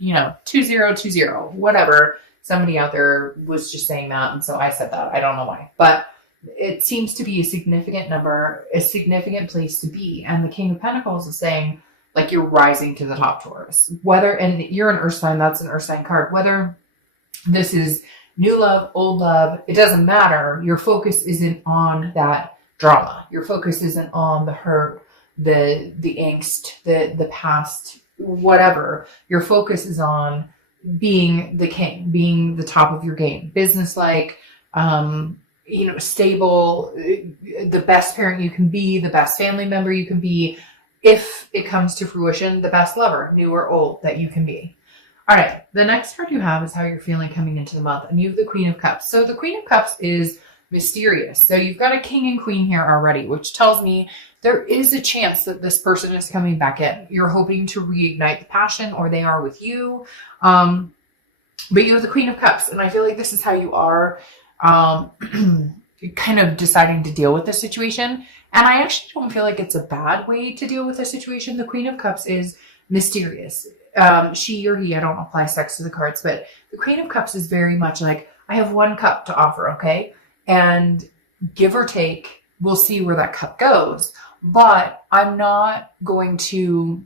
2020, whatever. Somebody out there was just saying that. And so I said that. I don't know why, but it seems to be a significant number, a significant place to be. And the King of Pentacles is saying, like, you're rising to the top, Taurus. And you're an earth sign, that's an earth sign card. Whether this is new love, old love, it doesn't matter. Your focus isn't on that drama. Your focus isn't on the hurt, the angst, the past, whatever. Your focus is on being the king, being the top of your game, business-like, stable, the best parent you can be, the best family member you can be. If it comes to fruition, the best lover, new or old, that you can be. All right. The next card you have is how you're feeling coming into the month. And you have the Queen of Cups. So the Queen of Cups is mysterious. So you've got a king and queen here already, which tells me there is a chance that this person is coming back in. You're hoping to reignite the passion, or they are with you. But you have the Queen of Cups. And I feel like this is how you are kind of deciding to deal with the situation. And I actually don't feel like it's a bad way to deal with a situation. The Queen of Cups is mysterious. She or he, I don't apply sex to the cards, but the Queen of Cups is very much like, I have one cup to offer, okay? And give or take, we'll see where that cup goes. But I'm not going to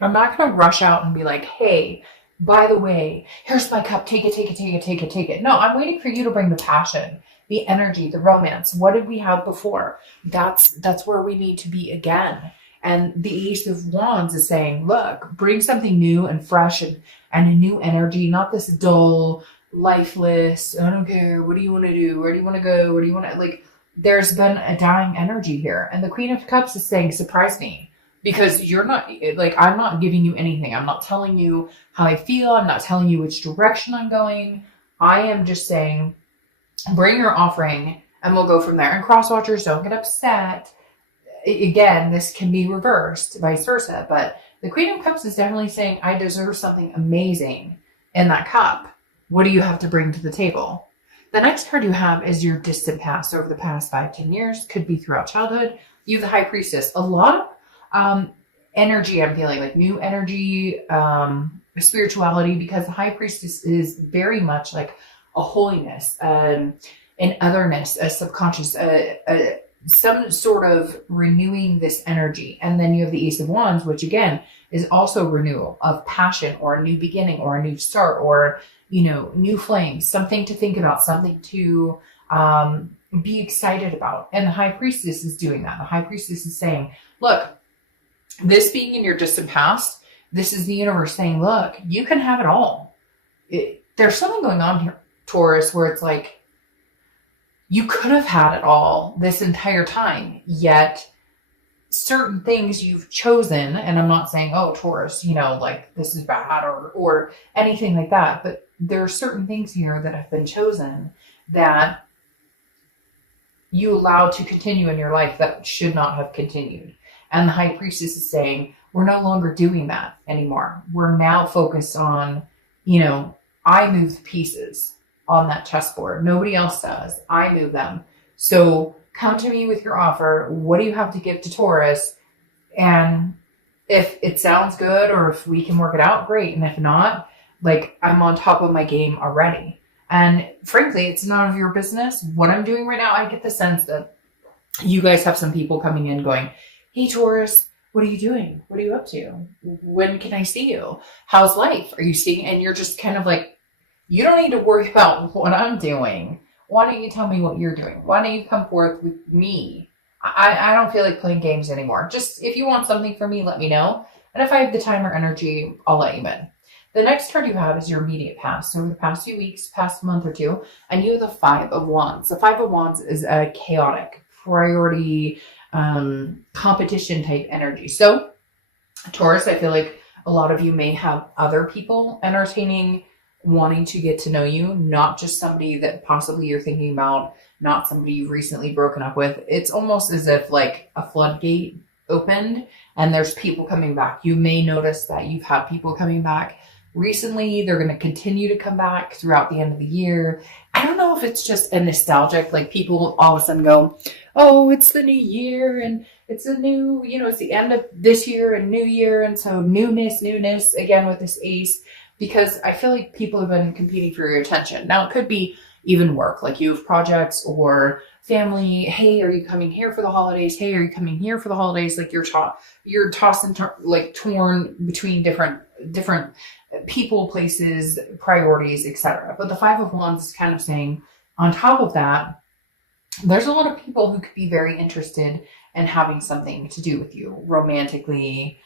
rush out and be like, hey, by the way, here's my cup. Take it. No, I'm waiting for you to bring the passion, the energy, the romance. What did we have before? That's where we need to be again. And the Ace of Wands is saying, look, bring something new and fresh and a new energy, not this dull, lifeless, I don't care, what do you want to do? Where do you want to go? What do you want to, like, there's been a dying energy here. And the Queen of Cups is saying, surprise me. Because you're not, like, I'm not giving you anything. I'm not telling you how I feel. I'm not telling you which direction I'm going. I am just saying, bring your offering and we'll go from there. And cross watchers, don't get upset. Again, this can be reversed, vice versa. But the Queen of Cups is definitely saying, I deserve something amazing in that cup. What do you have to bring to the table? The next card you have is your distant past over the past 5-10 years. Could be throughout childhood. You have the High Priestess. A lot of energy, I'm feeling, like new energy, spirituality, because the High Priestess is very much like a holiness, an otherness, a subconscious, some sort of renewing this energy. And then you have the Ace of Wands, which again is also renewal of passion, or a new beginning, or a new start, or, new flames, something to think about, something to be excited about. And the High Priestess is doing that. The High Priestess is saying, look, this being in your distant past, this is the universe saying, look, you can have it all. There's something going on here, Taurus, where it's like, you could have had it all this entire time, yet certain things you've chosen, and I'm not saying, oh, Taurus, like this is bad or anything like that, but there are certain things here that have been chosen that you allowed to continue in your life that should not have continued. And the High Priestess is saying, we're no longer doing that anymore. We're now focused on, I move the pieces on that chessboard. Nobody else does. I move them. So come to me with your offer. What do you have to give to Taurus? And if it sounds good, or if we can work it out, great. And if not, like, I'm on top of my game already. And frankly, it's none of your business. What I'm doing right now, I get the sense that you guys have some people coming in going, hey, Taurus, what are you doing? What are you up to? When can I see you? How's life? Are you seeing? And you're just kind of like, you don't need to worry about what I'm doing. Why don't you tell me what you're doing? Why don't you come forth with me? I don't feel like playing games anymore. Just if you want something from me, let me know. And if I have the time or energy, I'll let you in. The next card you have is your immediate past. So over the past few weeks, past month or two, and you have the Five of Wands. The Five of Wands is a chaotic, priority, competition type energy. So Taurus, I feel like a lot of you may have other people entertaining, wanting to get to know you, not just somebody that possibly you're thinking about, not somebody you've recently broken up with. It's almost as if like a floodgate opened and there's people coming back. You may notice that you've had people coming back recently. They're going to continue to come back throughout the end of the year. I don't know if it's just a nostalgic, like people all of a sudden go, oh, it's the new year and it's a new, it's the end of this year and new year. And so newness, again with this ace, because I feel like people have been competing for your attention. Now it could be even work, like you have projects or family. Hey, are you coming here for the holidays? Hey, are you coming here for the holidays? Like you're tossed and like torn between different people, places, priorities, etc. But the Five of Wands is kind of saying, on top of that, there's a lot of people who could be very interested in having something to do with you romantically.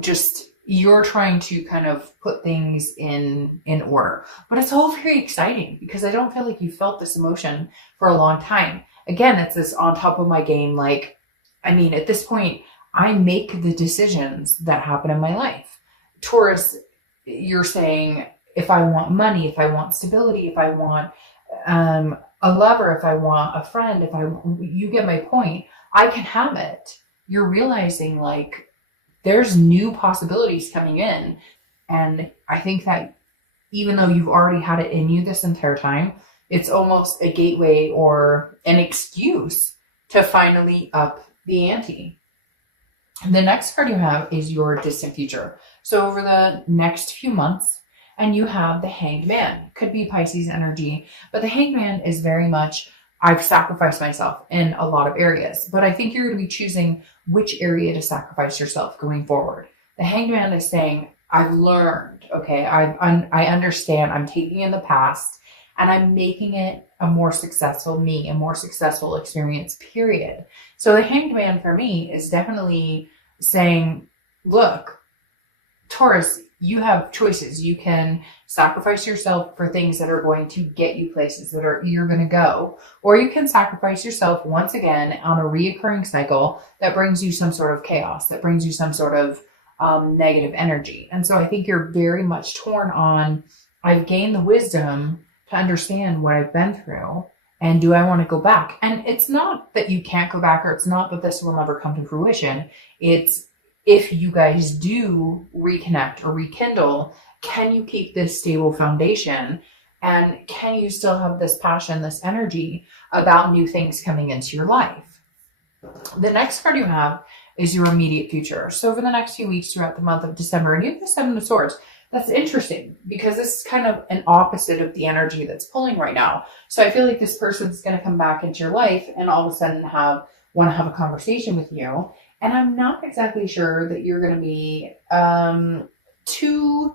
Just you're trying to kind of put things in order. But it's all very exciting because I don't feel like you felt this emotion for a long time. Again, it's this on top of my game. Like, I mean, at this point, I make the decisions that happen in my life. Taurus, you're saying, if I want money, if I want stability, if I want a lover, if I want a friend, you get my point, I can have it. You're realizing like there's new possibilities coming in. And I think that even though you've already had it in you this entire time, it's almost a gateway or an excuse to finally up the ante. The next card you have is your distant future. So over the next few months, and you have the Hanged Man. Could be Pisces energy, but the Hanged Man is very much, I've sacrificed myself in a lot of areas, but I think you're going to be choosing which area to sacrifice yourself going forward. The Hanged Man is saying, I've learned, okay, I understand, I'm taking in the past and I'm making it a more successful me, a more successful experience, period. So the Hanged Man for me is definitely saying, look, Taurus, you have choices. You can sacrifice yourself for things that are going to get you places you're going to go, or you can sacrifice yourself once again on a reoccurring cycle that brings you some sort of chaos, that brings you some sort of negative energy. And so I think you're very much torn on, I've gained the wisdom to understand what I've been through, and do I want to go back? And it's not that you can't go back, or it's not that this will never come to fruition. It's, if you guys do reconnect or rekindle, can you keep this stable foundation? And can you still have this passion, this energy about new things coming into your life? The next card you have is your immediate future. So over the next few weeks throughout the month of December, and you have the Seven of Swords. That's interesting because this is kind of an opposite of the energy that's pulling right now. So I feel like this person's going to come back into your life and all of a sudden want to have a conversation with you. And I'm not exactly sure that you're going to be too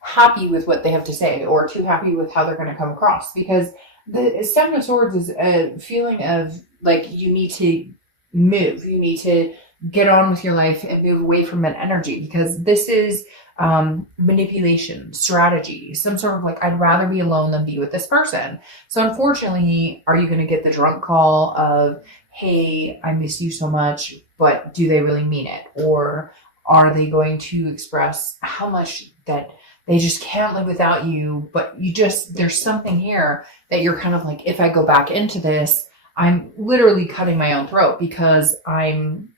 happy with what they have to say or too happy with how they're going to come across, because the Seven of Swords is a feeling of like you need to move. You need to get on with your life and move away from that energy, because this is manipulation, strategy, some sort of like, I'd rather be alone than be with this person. So unfortunately, are you going to get the drunk call of, hey, I miss you so much, but do they really mean it? Or are they going to express how much that they just can't live without you, but there's something here that you're kind of like, if I go back into this, I'm literally cutting my own throat because I'm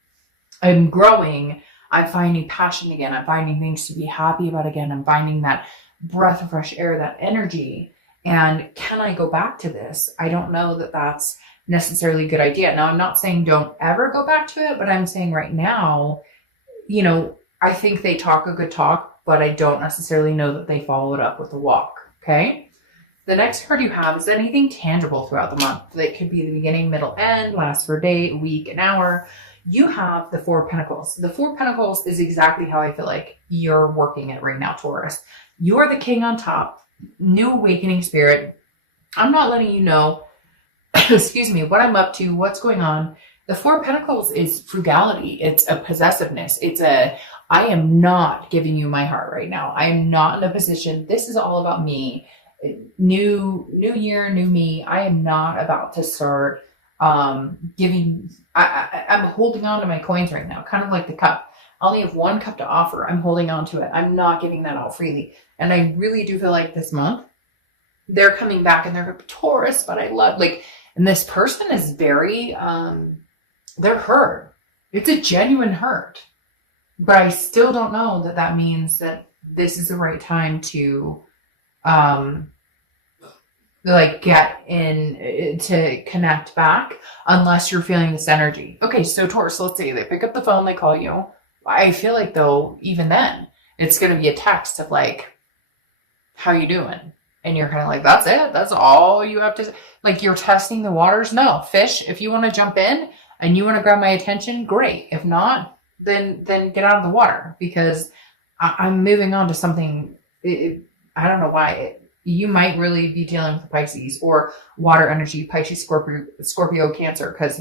growing. I'm finding passion again. I'm finding things to be happy about again. I'm finding that breath of fresh air, that energy. And can I go back to this? I don't know that that's necessarily a good idea. Now, I'm not saying don't ever go back to it, but I'm saying right now, I think they talk a good talk, but I don't necessarily know that they follow it up with a walk. Okay. The next card you have is anything tangible throughout the month. That could be the beginning, middle, end, last for a day, a week, an hour. You have the Four of Pentacles. The Four of Pentacles is exactly how I feel like you're working it right now, Taurus. You are the king on top, new awakening spirit. I'm not letting you know, excuse me, what I'm up to, what's going on. The Four of Pentacles is frugality. It's a possessiveness. I am not giving you my heart right now. I am not in a position. This is all about me. New year, new me. I am not about to start giving. I'm holding on to my coins right now, kind of like the cup. I only have one cup to offer. I'm holding on to it. I'm not giving that out freely. And I really do feel like this month they're coming back and they're Taurus, but I love and this person is very, they're hurt. It's a genuine hurt, but I still don't know that means that this is the right time to, like get in to connect back unless you're feeling this energy. Okay, so Taurus, let's say they pick up the phone, they call you. I feel like though, even then, it's going to be a text of like, how you doing? And you're kind of like, that's it. That's all you have to, like, you're testing the waters. No, fish, if you want to jump in and you want to grab my attention, great. If not, then get out of the water, because I'm moving on to something. I don't know why. You might really be dealing with Pisces or water energy, Pisces, Scorpio, Cancer. Because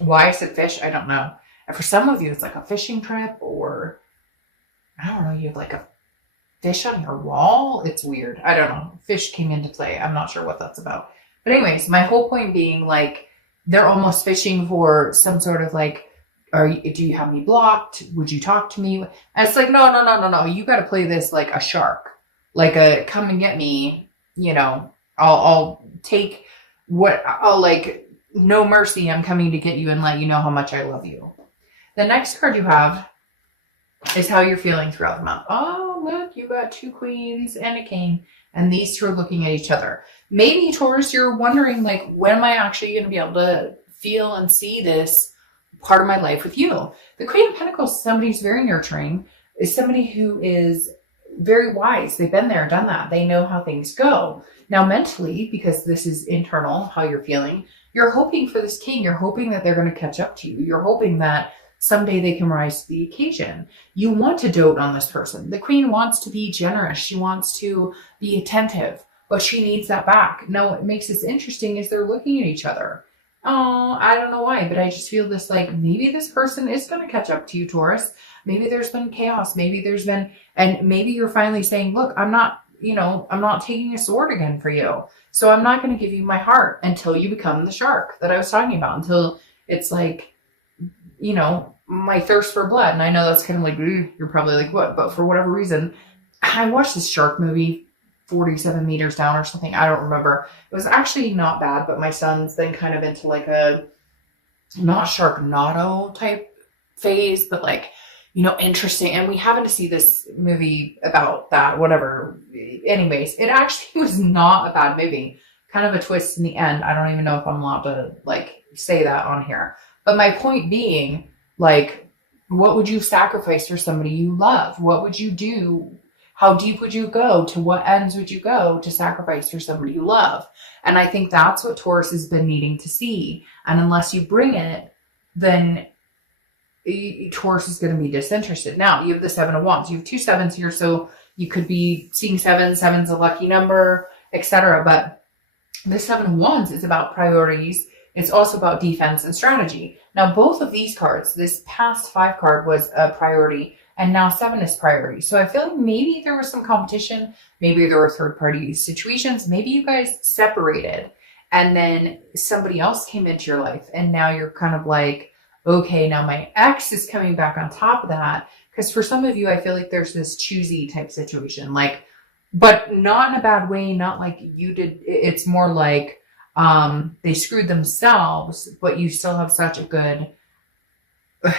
why I said fish, I don't know. And for some of you, it's like a fishing trip, or I don't know, you have like a fish on your wall. It's weird. I don't know. Fish came into play. I'm not sure what that's about. But anyways, my whole point being, like, they're almost fishing for some sort of like, do you have me blocked? Would you talk to me? And it's like, no. You got to play this like a shark, like a come and get me. You know, I'll take what I'll like. No mercy. I'm coming to get you and let you know how much I love you. The next card you have is how you're feeling throughout the month. Oh, look, you got 2 queens and a king, and these two are looking at each other. Maybe, Taurus, you're wondering, like, when am I actually going to be able to feel and see this part of my life with you? The Queen of Pentacles is somebody who's very nurturing, is somebody who is very wise. They've been there, done that. They know how things go. Now, mentally, because this is internal, how you're feeling, you're hoping for this king. You're hoping that they're going to catch up to you. You're hoping that someday they can rise to the occasion. You want to dote on this person. The queen wants to be generous. She wants to be attentive, but she needs that back. Now, what makes this interesting is they're looking at each other. Oh, I don't know why, but I just feel this, like, maybe this person is going to catch up to you, Taurus. Maybe there's been chaos. Maybe there's been, and maybe you're finally saying, look, I'm not taking a sword again for you. So I'm not going to give you my heart until you become the shark that I was talking about, until it's like, you know, my thirst for blood. And I know that's kind of like, you're probably like, what? But for whatever reason, I watched this shark movie, 47 meters down or something. I don't remember. It was actually not bad, but my son's then kind of into like a not Sharknado type phase, but like, you know, interesting. And we happened to see this movie about that, whatever. Anyways, it actually was not a bad movie. Kind of a twist in the end. I don't even know if I'm allowed to like say that on here. But my point being, like, what would you sacrifice for somebody you love? What would you do? How deep would you go? To what ends would you go to sacrifice for somebody you love? And I think that's what Taurus has been needing to see. And unless you bring it, then Taurus is going to be disinterested. Now, you have the 7 of Wands. You have 2 sevens here, so you could be seeing 7. 7's a lucky number, etc. But the 7 of Wands is about priorities. It's also about defense and strategy. Now, both of these cards, this past 5 card was a priority, and now 7 is priority. So I feel like maybe there was some competition. Maybe there were third-party situations. Maybe you guys separated, and then somebody else came into your life, and now you're kind of like, okay, now my ex is coming back on top of that. Because for some of you, I feel like there's this choosy type situation, like, but not in a bad way, not like you did. It's more like, they screwed themselves, but you still have such a good,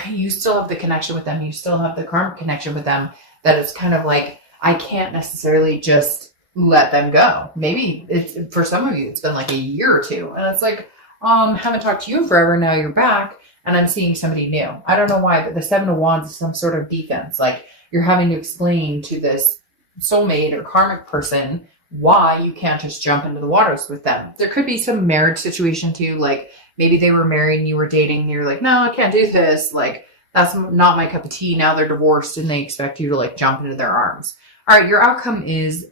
you still have the connection with them. You still have the karmic connection with them, that it's kind of like, I can't necessarily just let them go. Maybe it's, for some of you, it's been like a year or 2. And it's like, haven't talked to you in forever. Now you're back and I'm seeing somebody new. I don't know why, but the 7 of Wands is some sort of defense. Like, you're having to explain to this soulmate or karmic person why you can't just jump into the waters with them. There could be some marriage situation too. Like, maybe they were married and you were dating and you're like, no, I can't do this. Like, that's not my cup of tea. Now they're divorced and they expect you to like jump into their arms. All right. Your outcome is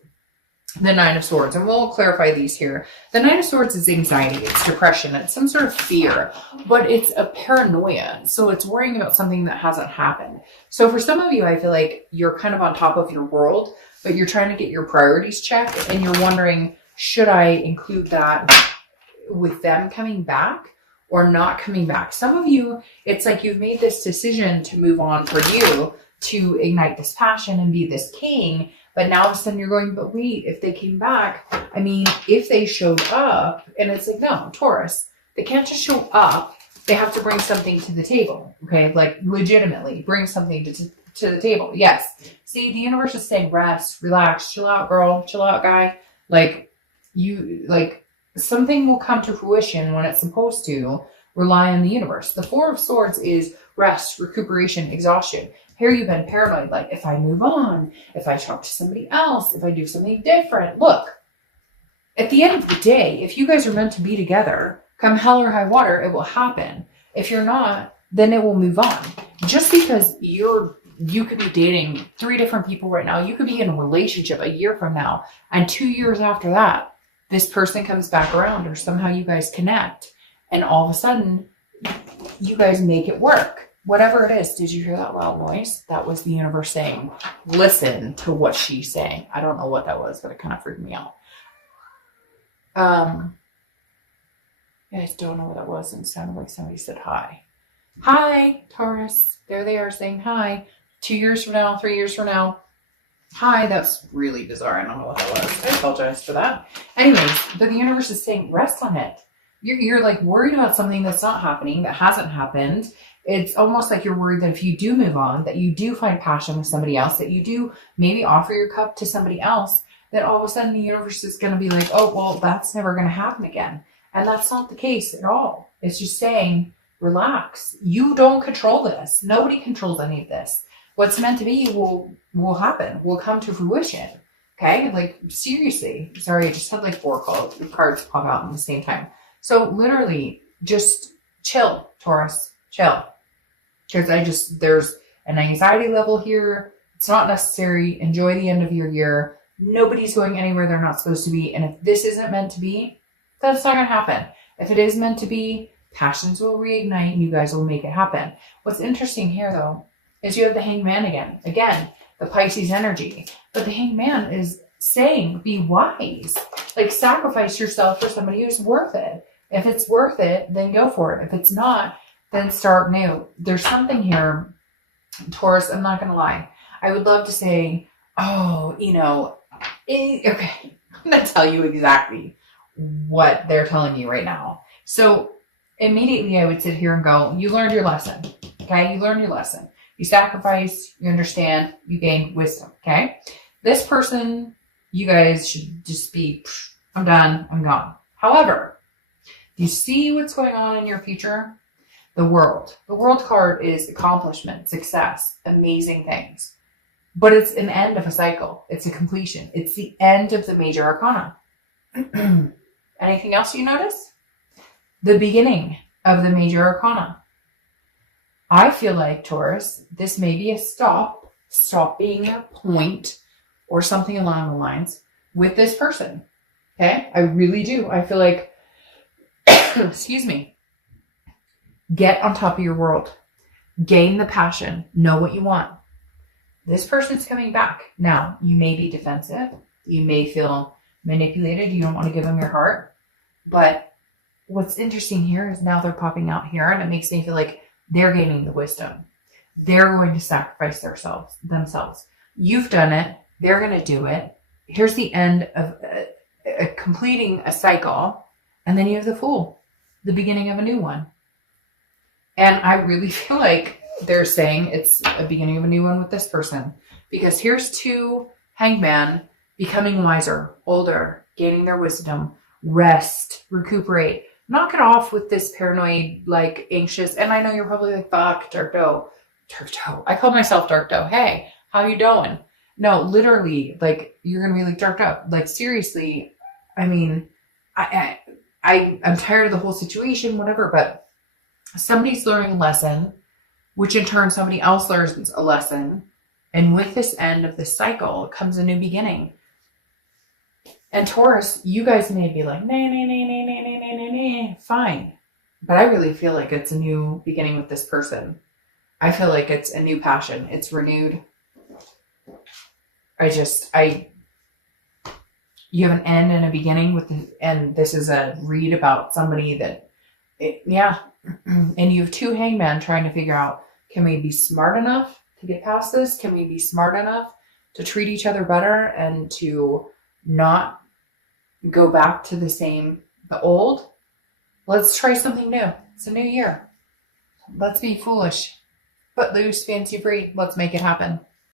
the 9 of Swords. And we'll clarify these here. The 9 of Swords is anxiety. It's depression. It's some sort of fear, but it's a paranoia. So it's worrying about something that hasn't happened. So for some of you, I feel like you're kind of on top of your world, but you're trying to get your priorities checked and you're wondering, should I include that with them coming back or not coming back? Some of you, it's like you've made this decision to move on for you, to ignite this passion and be this king. But now all of a sudden you're going, but wait, if they came back, I mean, if they showed up, and it's like, no, Taurus, they can't just show up. They have to bring something to the table. Okay. Like, legitimately bring something to the table. Yes. See, the universe is saying rest, relax, chill out, girl, chill out, guy. Like, You like something will come to fruition when it's supposed to. Rely on the universe. The Four of Swords is rest, recuperation, exhaustion. Here you've been paranoid, like if I move on, if I talk to somebody else, if I do something different. Look, at the end of the day, if you guys are meant to be together, come hell or high water, it will happen. If you're not, then it will move on. Just because you could be dating 3 different people right now, you could be in a relationship a year from now, and 2 years after that, this person comes back around, or somehow you guys connect. And all of a sudden, you guys make it work. Whatever it is. Did you hear that loud noise? That was the universe saying, listen to what she's saying. I don't know what that was, but it kind of freaked me out. You guys don't know what that was, and it sounded like somebody said hi. Hi, Taurus. There they are saying hi. 2 years from now, 3 years from now. Hi, that's really bizarre. I don't know what that was. I apologize for that. Anyways, but the universe is saying, rest on it. You're like worried about something that's not happening, that hasn't happened. It's almost like you're worried that if you do move on, that you do find passion with somebody else, that you do maybe offer your cup to somebody else, that all of a sudden the universe is going to be like, oh, well, that's never going to happen again. And that's not the case at all. It's just saying, relax. You don't control this. Nobody controls any of this. What's meant to be will happen, will come to fruition. Okay? Like, seriously. Sorry, I just had like 4 cards pop out at the same time. So literally just chill, Taurus, chill. Because there's an anxiety level here. It's not necessary. Enjoy the end of your year. Nobody's going anywhere they're not supposed to be. And if this isn't meant to be, that's not going to happen. If it is meant to be, passions will reignite and you guys will make it happen. What's interesting here though, is you have the Hangman again. Again, the Pisces energy. But the Hangman is saying, be wise. Like, sacrifice yourself for somebody who's worth it. If it's worth it, then go for it. If it's not, then start new. There's something here, Taurus, I'm not going to lie. I would love to say, oh, okay, I'm going to tell you exactly what they're telling you right now. So immediately I would sit here and go, you learned your lesson. Okay, you learned your lesson. You sacrifice, you understand, you gain wisdom. Okay, this person, you guys should just be, I'm done, I'm gone. However, you see what's going on in your future? The World. The World card is accomplishment, success, amazing things. But it's an end of a cycle. It's a completion. It's the end of the major arcana. Anything else you notice? The beginning of the major arcana. I feel like, Taurus, this may be a stop being a point or something along the lines with this person. Okay? I really do. I feel like, excuse me, get on top of your world. Gain the passion. Know what you want. This person's coming back. Now, you may be defensive. You may feel manipulated. You don't want to give them your heart. But what's interesting here is now they're popping out here, and it makes me feel like they're gaining the wisdom. They're going to sacrifice themselves. You've done it. They're going to do it. Here's the end of completing a cycle. And then you have the Fool, the beginning of a new one. And I really feel like they're saying it's a beginning of a new one with this person. Because here's 2 Hangman becoming wiser, older, gaining their wisdom, rest, recuperate. Knock it off with this paranoid, like, anxious. And I know you're probably like, fuck, Dark Doe. I call myself Dark Doe. Hey, how you doing? No, literally, like, you're going to be like, Dark Doe. Like, seriously, I mean, I'm tired of the whole situation, whatever, but somebody's learning a lesson, which in turn somebody else learns a lesson. And with this end of this cycle comes a new beginning. And Taurus, you guys may be like, nah, fine. But I really feel like it's a new beginning with this person. I feel like it's a new passion. It's renewed. You have an end and a beginning and this is a read about somebody that, and you have 2 Hangmen trying to figure out, can we be smart enough to get past this? Can we be smart enough to treat each other better and to not go back to the old? Let's try something new. It's a new year. Let's be foolish. Footloose, fancy free. Let's make it happen.